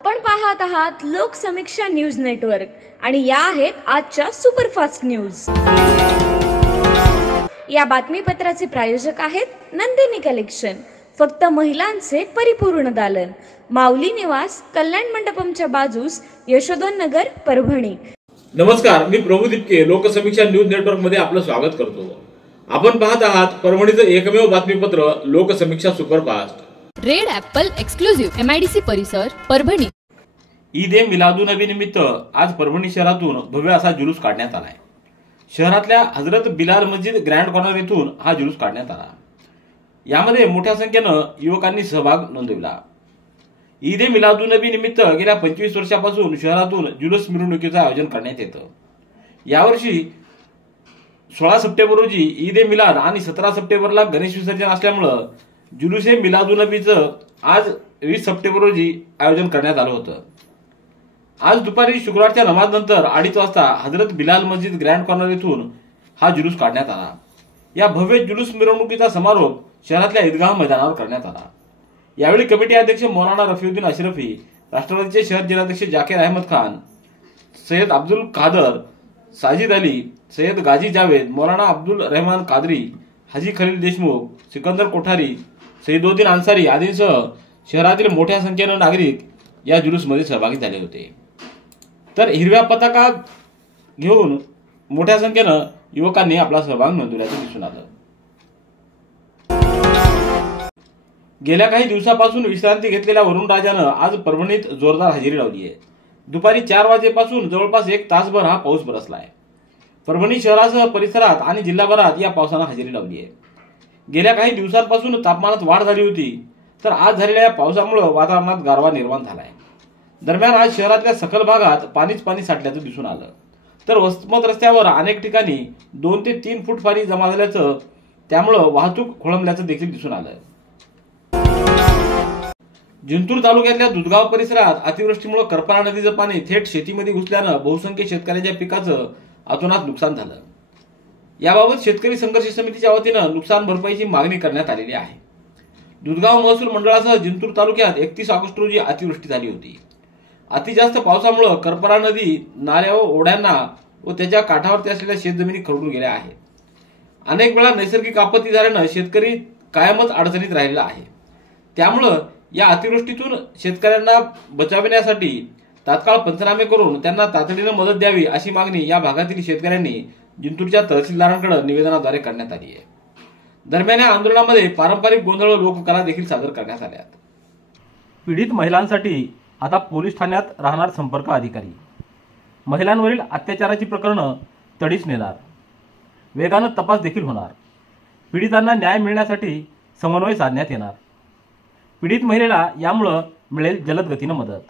आपण पाहत आहात लोकसमीक्षा न्यूज नेटवर्क आणि या आहेत आजच्या सुपरफास्ट न्यूज। या बातमीपत्राचे प्रायोजक आहेत नंदिनी कलेक्शन, फक्त महिलांचे परिपूर्ण दालन, माऊली निवास, कल्याण मंडपमच्या बाजूस, यशोधन नगर, परभणी। नमस्कार, मी प्रभू दिपके लोकसमीक्षा न्यूज नेटवर्क मध्ये आपलं स्वागत करतो। आपण पाहत आहात परभणीचं एकमेव बातमीपत्र Loksamiksha superfast. Red Apple exclusive MIDC परिसर, परभणी। ईद ए मिलादुन्नबी निमित्त आज परभणी शहरातून भव्य असा जुलूस काढण्यात आलाय। शहरातल्या हजरत बिलाल मस्जिद ग्रँड कॉर्नर येथून हा जुलूस काढण्यात आला। यामध्ये मोठ्या संख्येनं युवकांनी सहभाग नोंदवला। ईद ए मिलादुन्नबी निमित्त गेल्या 25 वर्षापासून शहरातून जुलूस मिरवणुकीचं आयोजन करण्यात येतं। यावर्षी 16 सप्टेंबर रोजी ईद ए मिलाद आणि 17 सप्टेंबरला गणेश विसर्जन असल्यामुळे जुलूस ए मिलादुन्नबीचं आज 20 सप्टेंबर रोजी आयोजन करण्यात आलं होतं। आज दुपारी शुक्रवारच्या नमाज नंतर 2:30 वाजता हजरत बिलाल मस्जिद ग्रँड कॉर्नर येथून हा जुलूस काढण्यात आला। या भव्य जुलूस मिरवणुकीचा समारोप शहरातल्या ईदगाह मैदानावर करण्यात आला। यावेळी कमिटी अध्यक्ष मौलाना रफीउद्दीन अशरफी, राष्ट्रवादीचे शहर जिल्हाध्यक्ष जाकीर अहमद खान, सय्यद अब्दुल कादर, साजिद अली, सय्यद गाजी जावेद, मौलाना अब्दुल रहमान कादरी, हाजी खलील देशमुख, सिकंदर कोठारी, सईदुद्दीन अन्सारी आदींसह शहरातील मोठ्या संख्येनं नागरिक या जुलूसमध्ये सहभागी झाले होते। तर हिरव्या पताका घेऊन मोठ्या संख्येनं युवकांनी आपला सहभाग नोंदवल्याचं दिसून आलं। गेल्या काही दिवसापासून विश्रांती घेतलेल्या वरुणराजानं आज परभणीत जोरदार हजेरी लावली आहे। दुपारी 4 वाजेपासून जवळपास 1 तासभर हा पाऊस बरसलाय। परभणी शहरासह परिसरात आणि जिल्हाभरात या पावसानं हजेरी लावली आहे। गेल्या काही दिवसांपासून तापमानात वाढ झाली होती, तर आज झालेल्या या पावसामुळे वातावरणात गारवा निर्माण झालाय। दरम्यान आज शहरातल्या सखल भागात पाणीच पाणी साठल्याचं दिसून आलं, तर वसमत रस्त्यावर अनेक ठिकाणी 2 ते 3 फूट पाणी जमा झाल्याचं, त्यामुळे वाहतूक खोळंबल्याचं देखील दिसून आलं। जिंतूर तालुक्यातल्या दुधगाव परिसरात अतिवृष्टीमुळे करपरा नदीचं पाणी थेट शेतीमध्ये घुसल्यानं बहुसंख्य शेतकऱ्यांच्या पिकाचं अतोनात नुकसान झालं। याबाबत शेतकरी संघर्ष समितीच्या वतीनं नुकसान भरपाईची मागणी करण्यात आलेली आहे। दुधगाव महसूल मंडळासह जिंतूर तालुक्यात 31 ऑगस्ट रोजी अतिवृष्टी झाली होती। अति जास्त पावसामुळे करपरा नदी नाल्या व ओढ्यांना व त्याच्या काठावरती असलेल्या शेतजमिनी खरडून गेल्या आहेत। अनेक वेळा नैसर्गिक आपत्ती झाल्यानं शेतकरी कायमच अडचणीत राहिलेला आहे। त्यामुळे या अतिवृष्टीतून शेतकऱ्यांना बचावण्यासाठी तात्काळ पंचनामे करून त्यांना तातडीने मदत द्यावी अशी मागणी या भागातील शेतकऱ्यांनी जिंतूरच्या तहसीलदारांकडे निवेदनाद्वारे करण्यात आली आहे। दरम्यान या आंदोलनामध्ये पारंपरिक गोंधळ व लोककला देखील सादर करण्यात आल्या। पीडित महिलांसाठी आता पोलीस ठाण्यात राहणार संपर्क अधिकारी। महिलांवरील अत्याचाराची प्रकरणं तडीस नेणार, वेगानं तपास देखील होणार। पीडितांना न्याय मिळण्यासाठी समन्वय साधण्यात येणार। पीडित महिलेला यामुळे मिळेल जलद गतीनं मदत।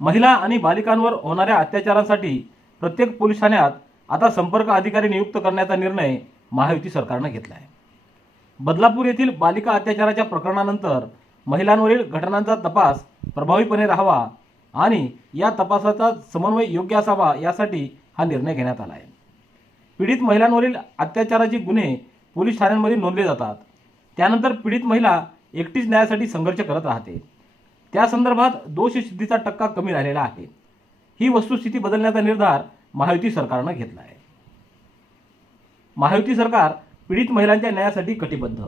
महिला आणि बालिकांवर होणाऱ्या अत्याचारांसाठी प्रत्येक पोलीस ठाण्यात आता संपर्क अधिकारी नियुक्त करण्याचा निर्णय महायुती सरकारनं घेतला आहे। बदलापूर येथील बालिका अत्याचाराच्या प्रकरणानंतर महिलांवरील घटनांचा तपास प्रभावीपणे राहावा आणि या तपासाचा समन्वय योग्य असावा यासाठी हा निर्णय घेण्यात आला आहे। पीडित महिलांवरील अत्याचाराचे गुन्हे पोलीस ठाण्यांमध्ये नोंदले जातात, त्यानंतर पीडित महिला एकटीच न्यायासाठी संघर्ष करत राहते। त्या संदर्भात दोषसिद्धीचा टक्का कमी राहिलेला आहे। ही वस्तुस्थिती बदलण्याचा निर्धार महायुती सरकारनं घेतला आहे। महायुती सरकार पीडित महिलांच्या न्यायासाठी कटिबद्ध।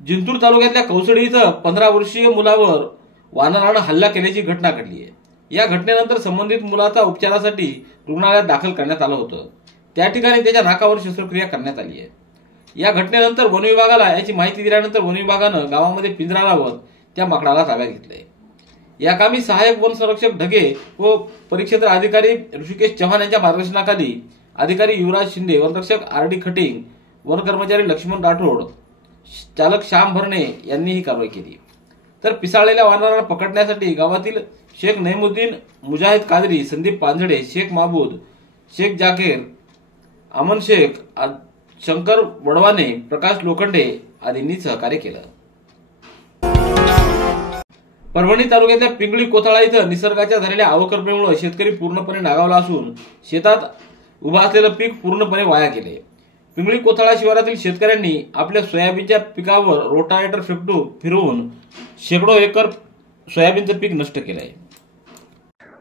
जिंतूर तालुक्यातल्या कौसडी इथं 15 वर्षीय मुलावर वानरानं हल्ला केल्याची घटना घडली आहे। या घटनेनंतर संबंधित मुलाचा उपचारासाठी रुग्णालयात दाखल करण्यात आलं होतं। त्या ठिकाणी त्याच्या नाकावर शस्त्रक्रिया करण्यात आली आहे। या घटनेनंतर वन विभागाला याची माहिती दिल्यानंतर वन विभागानं गावामध्ये पिंजरा लावत त्या माकडाला ताब्यात घेतलंय। या कामी सहाय्यक वन संरक्षक ढगे व परिक्षेत्र अधिकारी ऋषिकेश चव्हाण यांच्या मार्गदर्शनाखाली अधिकारी युवराज शिंदे, वनरक्षक RD खटिंग, वन कर्मचारी लक्ष्मण राठोड, चालक श्याम भरणे यांनी ही कारवाई केली। तर पिसाळलेल्या वानराला पकडण्यासाठी गावातील शेख नईमुद्दीन, मुजाहिद कादरी, संदीप पांझडे, शेख महबूद, शेख जाकीर, अमन शेख, शंकर वडवाने, प्रकाश लोखंडे आदींनी सहकार्य केलं। परभणी तालुक्यातल्या पिंगळी कोथळा इथं निसर्गाच्या झालेल्या अवकल्पेमुळे शेतकरी पूर्णपणे नागावला असून शेतात उभं असलेलं पीक पूर्णपणे वाया गेले। पिंगळी कोथळा शिवारातील शेतकऱ्यांनी आपल्या सोयाबीनच्या पिकावर रोटावेटर फिरवून शेकडो एकर सोयाबीनचं पीक नष्ट केलंय.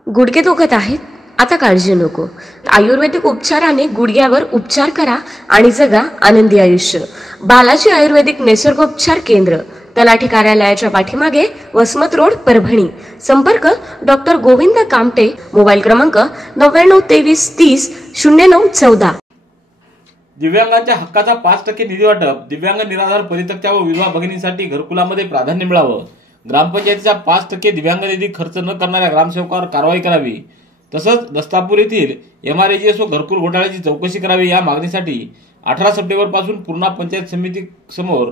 गुडघे दुखत आहेत? आता काळजी नको. आयुर्वेदिक उपचाराने गुडघ्यावर उपचार करा आणि जगा आनंदी आयुष्य. बालाजी आयुर्वेदिक निसर्गोपचार केंद्र, तलाठी कार्यालयाच्या पाठीमागे, वसमत रोड, परभणी. संपर्क डॉक्टर गोविंद कामटे. मोबाईल क्रमांक 9923300914. दिव्यांगांच्या हक्काचा 5% निधी वाटप, दिव्यांग निराधार परित्यक्त्या व विधवा भगिनींसाठी घरकुलामध्ये प्राधान्य मिळावं, ग्रामपंचायतीचा 5% दिव्यांग निधी खर्च न करणाऱ्या ग्रामसेवकावर कारवाई करावी, तसंच दस्तापूर येथील MRAGS व घरकुल घोटाळ्याची चौकशी करावी या मागणीसाठी 18 सप्टेंबर पासून पूर्णा पंचायत समिती समोर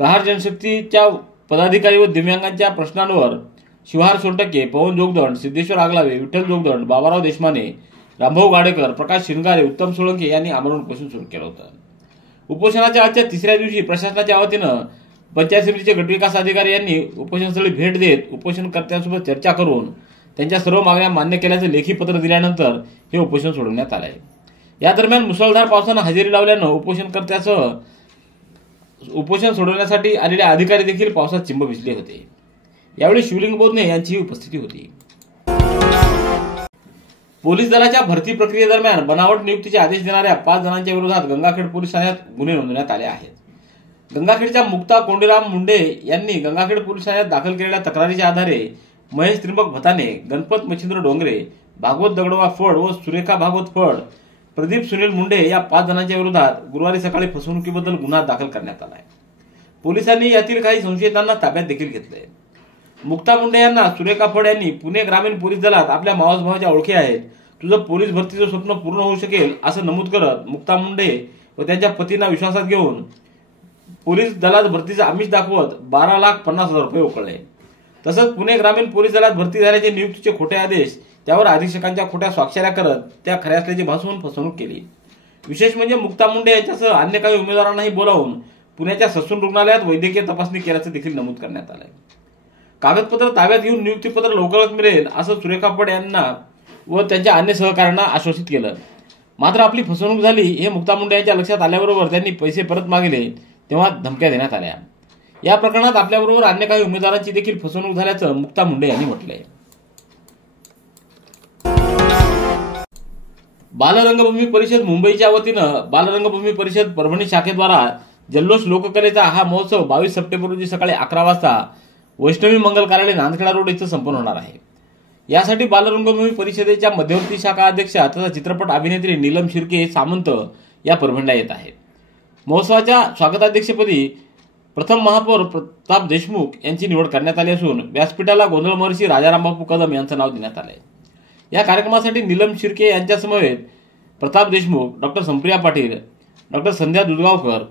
प्रहार जनशक्तीच्या पदाधिकारी व दिव्यांगांच्या प्रश्नांवर शिवहार सोनटक्के, पवन जोगदंड, सिद्धेश्वर आगलावे, विठ्ठल जोगदंड, बाबाराव देशमाने, रामभाऊ गाडेकर, प्रकाश शिंगारे, उत्तम सोळंके यांनी आमरण उपोषण सुरू केलं होतं. उपोषणाच्या आजच्या तिसऱ्या दिवशी प्रशासनाच्या वतीनं पंचायत समितीचे गटविकास अधिकारी यांनी उपोषणस्थळी भेट देत उपोषणकर्त्यांसोबत चर्चा करून त्यांच्या सर्व मागण्या मान्य केल्याचं लेखी पत्र दिल्यानंतर हे उपोषण सोडवण्यात आलंय. या दरम्यान मुसळधार पावसानं हजेरी लावल्यानं उपोषणकर्त्यासह उपोषण सोडवण्यासाठी आलेले अधिकारी देखील पावसात चिंब भिजले होते. यावेळी शिवलिंग बोधने यांचीही उपस्थिती होती. पोलीस दलाच्या भरती प्रक्रियेदरम्यान बनावट नियुक्तीचे आदेश देणाऱ्या 5 जणांच्या विरोधात गंगाखेड पोलीस ठाण्यात गुन्हे नोंदवण्यात आले आहेत. गंगाखेडच्या मुक्ता कोंडीराम मुंडे यांनी गंगाखेड पोलीस ठाण्यात दाखल केलेल्या तक्रारीच्या आधारे महेश त्रिंबक भताने, गणपत मच्छिंद्र डोंगरे, भागवत दगडोबा फड व सुरेखा भागवत फड, प्रदीप सुनील मुंडे या 5 जणांच्या विरोधात गुरुवारी सकाळी फसवणुकीबद्दल गुन्हा दाखल करण्यात आलाय. पोलिसांनी यातील काही संशयितांना ताब्यात देखील घेतलंय. मुक्ता मुंडे यांना सुरेखा फड यांनी पुणे ग्रामीण पोलीस दलात आपल्या मावस भावाच्या ओळखी आहेत, तुझं पोलीस भरतीचं स्वप्न पूर्ण होऊ शकेल असं नमूद करत मुक्ता मुंडे व त्यांच्या पतींना विश्वासात घेऊन पोलीस दलात भरतीचं आमिष दाखवत 12,50,000 रुपये उकळले. तसंच पुणे ग्रामीण पोलीस दलात भरती झाल्याचे नियुक्तीचे खोटे आदेश, त्यावर अधीक्षकांच्या खोट्या स्वाक्षऱ्या करत त्या खऱ्या असल्याची भासवून फसवणूक केली. विशेष म्हणजे मुक्ता मुंडे यांच्यासह अन्य काही उमेदवारांनाही बोलावून पुण्याच्या ससून रुग्णालयात वैद्यकीय तपासणी केल्याचं देखील नमूद करण्यात आलंय. कागदपत्र ताब्यात घेऊन नियुक्तीपत्र लवकरच मिळेल असं सुरेखा फड यांना व त्यांच्या अन्य सहकाऱ्यांना आश्वासित केलं. मात्र आपली फसवणूक झाली हे मुक्ता मुंडे यांच्या लक्षात आल्याबरोबर त्यांनी पैसे परत मागले तेव्हा धमक्या देण्यात आल्या. या प्रकरणात आपल्याबरोबर अन्य काही उमेदवारांची देखील फसवणूक झाल्याचं मुक्ता मुंडे यांनी म्हटलंय. बालरंगभूमी परिषद मुंबईच्या वतीनं बालरंगभूमी परिषद परभणी शाखेद्वारा जल्लोष लोककलेचा हा महोत्सव 22 सप्टेंबर रोजी सकाळी 11 वाजता वैष्णवी मंगल कार्यालय नांदखेडा रोड इथं संपन्न होणार आहे. यासाठी बालरंगभूमी परिषदेच्या मध्यवर्ती शाखा अध्यक्षा तथा चित्रपट अभिनेत्री नीलम शिर्के सामंत या परभणीला येत आहेत. महोत्सवाच्या स्वागताध्यक्षपदी प्रथम महापौर प्रताप देशमुख यांची निवड करण्यात आली असून व्यासपीठाला गोंधळ महर्षी राजारामबापू कदम यांचं नाव देण्यात आलंय. या कार्यक्रमासाठी नीलम शिर्के यांच्या समवेत प्रताप देशमुख, डॉक्टर संप्रिया पाटील, डॉक्टर संध्या दुधगावकर,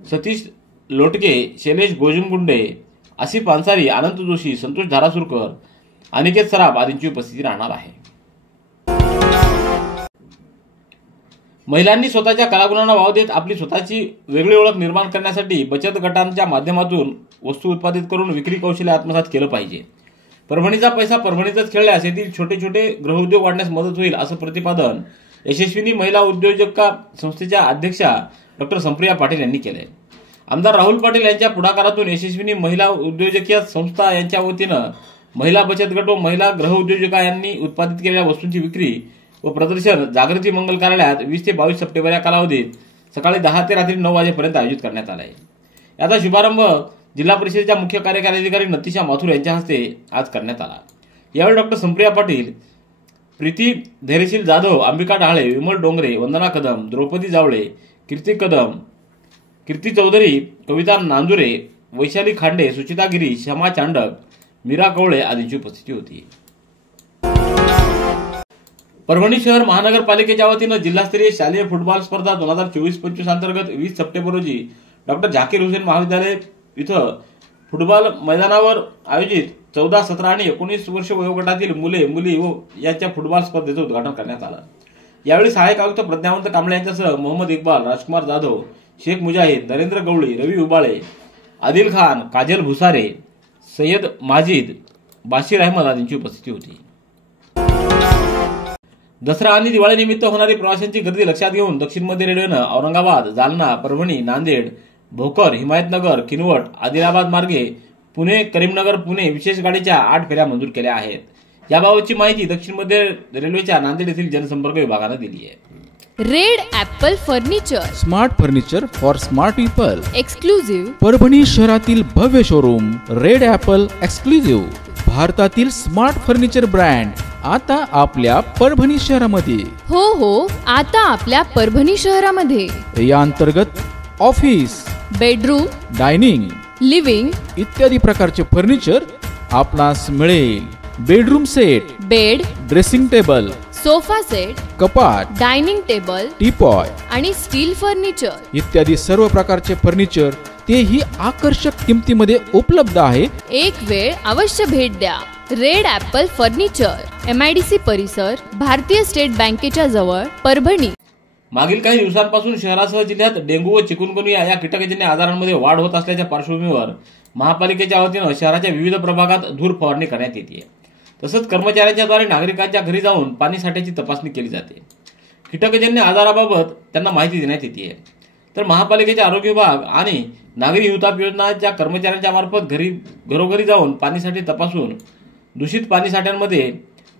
सतीश लोटके, शैलेश गोजमगुंडे, आसिफ अन्सारी, अनंत जोशी, संतोष धारासुरकर, अनिकेत सराफ आदींची उपस्थिती राहणार आहे. महिलांनी स्वतःच्या कलागुणांना वाव देत आपली स्वतःची वेगळी ओळख निर्माण करण्यासाठी बचत गटांच्या माध्यमातून वस्तू उत्पादित करून विक्री कौशल्य आत्मसात केलं पाहिजे. परभणीचा पैसा परभणीतच खेळल्यास येथील छोटे छोटे गृहउद्योग वाढण्यास मदत होईल असं प्रतिपादन यशस्विनी महिला उद्योजका संस्थेच्या अध्यक्षा डॉक्टर संप्रिया पाटील यांनी केलंय. आमदार राहुल पाटील यांच्या पुढाकारातून यशस्विनी महिला उद्योजकीय संस्था यांच्या वतीनं महिला बचत गट व महिला गृहउद्योजका यांनी उत्पादित केलेल्या वस्तूंची विक्री व प्रदर्शन जागृती मंगल कार्यालयात 20 ते 22 सप्टेंबर या कालावधीत सकाळी 10 ते रात्री 9 वाजेपर्यंत आयोजित करण्यात आला आहे. याचा शुभारंभ जिल्हा परिषदेच्या मुख्य कार्यकारी अधिकारी नतीशा माथुर यांच्या हस्ते आज करण्यात आला. यावेळी डॉक्टर संप्रिया पाटील, प्रीती धैर्यशील जाधव, अंबिका डाळे, विमल डोंगरे, वंदना कदम, द्रौपदी जावळे, कीर्ती कदम, कीर्ती चौधरी, कविता नांदुरे, वैशाली खांडे, सुचिता गिरी, शमा चांडक, मीरा कवळे आदींची उपस्थिती होती. परभणी शहर महानगरपालिकेच्या वतीनं जिल्हास्तरीय शालेय फुटबॉल स्पर्धा 2024-25 अंतर्गत 20 सप्टेंबर रोजी डॉक्टर झाकीर हुसेन महाविद्यालय इथं फुटबॉल मैदानावर आयोजित 14, 17 आणि 19 वर्ष वयोगटातील मुले मुली व यांच्या फुटबॉल स्पर्धेचं उद्घाटन करण्यात आलं. यावेळी सहाय्यक आयुक्त प्रज्ञावंत कांबळे यांच्यासह मोहम्मद इक्बाल, राजकुमार जाधव, शेख मुजाहिद, नरेंद्र गवळी, रवी उबाळे, आदिल खान, काजल भुसारे, सय्यद माजिद, बाशीर अहमद आदींची उपस्थिती होती. दसरा आणि दिवाळीनिमित्त होणारी प्रवाशांची गर्दी लक्षात घेऊन दक्षिण मध्य रेल्वेनं औरंगाबाद, जालना, परभणी, नांदेड, भोकर, हिमायतनगर, किनवट, आदिलाबाद मार्गे पुणे करीमनगर पुणे विशेष गाडीच्या 8 फेऱ्या मंजूर केल्या आहेत. याबाबतची माहिती दक्षिण मध्य रेल्वेच्या नांदेड येथील जनसंपर्क विभागाने दिली आहे. Red Apple furniture, smart furniture for smart people. Exclusive Parbhani शहरातील भव्य शोरूम रेड ॲपल एक्सक्लुझिव्ह, भारतातील स्मार्ट फर्निचर ब्रँड आता आपल्या परभणी शहरामध्ये. हो, आता आपल्या परभणी शहरामध्ये. या अंतर्गत ऑफिस, बेडरूम, डायनिंग, लिव्हिंग इत्यादी प्रकारचे फर्निचर आपणास मिळेल. Bedroom set, bed, dressing table, sofa set, कपाट, डायनिंग टेबल टीपॉय आणि स्टील फर्निचर इत्यादी सर्व प्रकारचे फर्निचर तेही आकर्षक किमतीमध्ये उपलब्ध आहे. एक वेळ अवश्य भेट द्या. रेड ॲपल फर्निचर, MIDC परिसर, भारतीय स्टेट बँकेच्या जवळ, परभणी. मागील काही दिवसांपासून शहरासह जिल्ह्यात डेंग्यू व चिकुनगुनिया या कीटकजन्य आजारांमध्ये वाढ होत असल्याच्या पार्श्वभूमीवर महापालिकेच्या वतीनं शहराच्या विविध प्रभागात धूर फवारणी करण्यात येते. तसंच कर्मचाऱ्यांच्याद्वारे नागरिकांच्या घरी जाऊन पाणी साठ्याची तपासणी केली जाते. कीटकजन्य आजाराबाबत त्यांना माहिती देण्यात येते. तर महापालिकेच्या आरोग्य विभाग आणि नागरी हिवताप योजनाच्या कर्मचाऱ्यांच्या मार्फत घरोघरी जाऊन पाणीसाठे तपासून दूषित पाणी साठ्यांमध्ये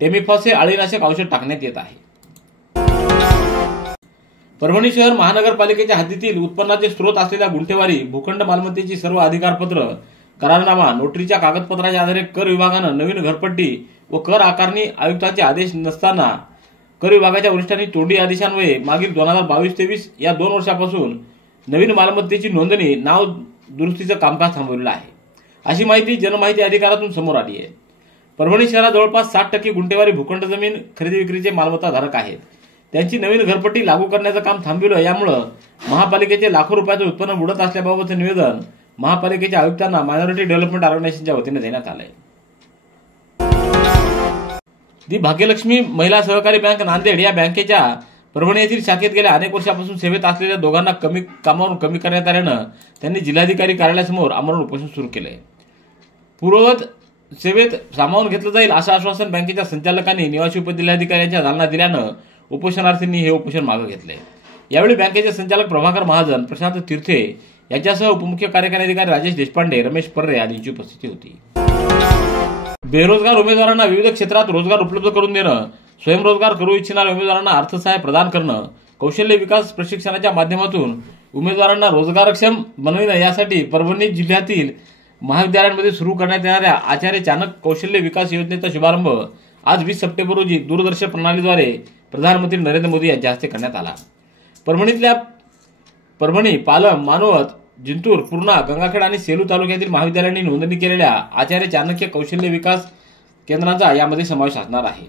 टेमिफॉस हे अळीनाशक औषध टाकण्यात येत आहे. परभणी शहर महानगरपालिकेच्या हद्दीतील उत्पन्नाचे स्रोत असलेल्या गुंठेवारी भूखंड मालमत्तेची सर्व अधिकारपत्र, करारनामा, नोटरीच्या कागदपत्राच्या आधारे कर विभागानं नवीन घरपट्टी व कर आकारणी आयुक्तांचे आदेश नसताना कर विभागाच्या वरिष्ठांनी तोंडी आदेशान्वये मागील 2022-23 या 2 वर्षापासून नवीन मालमत्तेची नोंदणी, नाव दुरुस्तीचं कामकाज थांबवलेलं आहे, अशी माहिती जनमाहिती अधिकारातून समोर आली आहे. परभणी शहरात जवळपास 60% गुंठेवारी भूखंड जमीन खरेदी विक्रीचे मालमत्ता धारक आहेत. त्यांची नवीन घरपट्टी लागू करण्याचं काम थांबविलं. यामुळं महापालिकेचे लाखो रुपयाचं उत्पन्न बुडत असल्याबाबतचं निवेदन महापालिकेच्या आयुक्तांना मायनॉरिटी डेव्हलपमेंट ऑर्गनायझेशनच्या वतीने देण्यात आलंय. दी भाग्यलक्ष्मी महिला सहकारी बँक नांदेड या बँकेच्या परभणी येथील शाखेत गेल्या अनेक वर्षापासून सेवेत असलेल्या दोघांना कामावरून कमी करण्यात आल्यानं त्यांनी जिल्हाधिकारी कार्यालयासमोर आमरण उपोषण सुरू केलंय. पूर्ववत सेवेत सामावून घेतलं जाईल असं आश्वासन बँकेच्या संचालकांनी निवासी उपजिल्हाधिकाऱ्यांच्या दालना दिल्यानं उपोषणार्थींनी हे उपोषण मागे घेतले. यावेळी बँकेचे संचालक प्रभाकर महाजन, प्रशांत तीर्थे यांच्यासह उपमुख्य कार्यकारी अधिकारी राजेश देशपांडे, रमेश पर्रे आदींची उपस्थिती होती. बेरोजगार उमेदवारांना विविध क्षेत्रात रोजगार उपलब्ध करून देणं, स्वयंरोजगार करू इच्छिणाऱ्या उमेदवारांना अर्थसहाय्य प्रदान करणं, कौशल्य विकास प्रशिक्षणाच्या माध्यमातून उमेदवारांना रोजगारक्षम बनविणं यासाठी परभणी जिल्ह्यातील महाविद्यालयांमध्ये सुरू करण्यात येणाऱ्या आचार्य चाणक कौशल्य विकास योजनेचा शुभारंभ आज 20 सप्टेंबर रोजी दूरदर्शन प्रणालीद्वारे प्रधानमंत्री नरेंद्र मोदी यांच्या हस्ते करण्यात आला. परभणी, पालम, मानवत, जिंतूर, पूर्णा, गंगाखेड आणि सेलू तालुक्यातील महाविद्यालयांनी नोंदणी केलेल्या आचार्य चाणक्य कौशल्य विकास केंद्रांचा यामध्ये समावेश असणार आहे.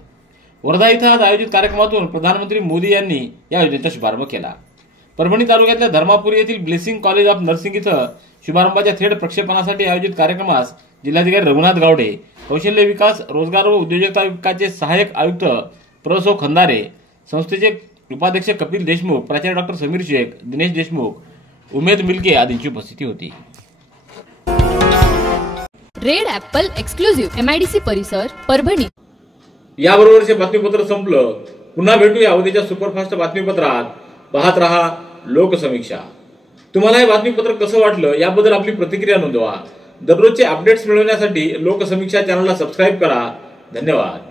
वर्धा इथं आज आयोजित कार्यक्रमातून प्रधानमंत्री मोदी यांनी या योजनेचा शुभारंभ केला. परभणी तालुक्यातल्या धर्मापुरी येथील ब्लेसिंग कॉलेज ऑफ नर्सिंग इथं शुभारंभाच्या थेट प्रक्षेपणासाठी आयोजित कार्यक्रमास जिल्हाधिकारी रघुनाथ गावडे, कौशल्य विकास, रोजगार व उद्योजकता विभागाचे सहाय्यक आयुक्त प्र. खंदारे, संस्थेचे उपाध्यक्ष कपिल देशमुख, प्राचार्य डॉक्टर समीर शेख, दिनेश देशमुख, उमेद मिल्के आदींची उपस्थिती होती. रेड ॲपल एक्सक्लुझिव्ह, MIDC परिसर, परभणी. याबरोबरचे बातमीपत्र संपलं. पुन्हा भेटूया उद्याच्या सुपरफास्ट बातमीपत्रात. पाहत रहा लोकसमीक्षा. तुम्हाला हे बातमीपत्र कसं वाटलं याबद्दल आपली प्रतिक्रिया नोंदवा. दररोजचे अपडेट्स मिळवण्यासाठी लोकसमीक्षा चॅनलला सबस्क्राईब करा. धन्यवाद.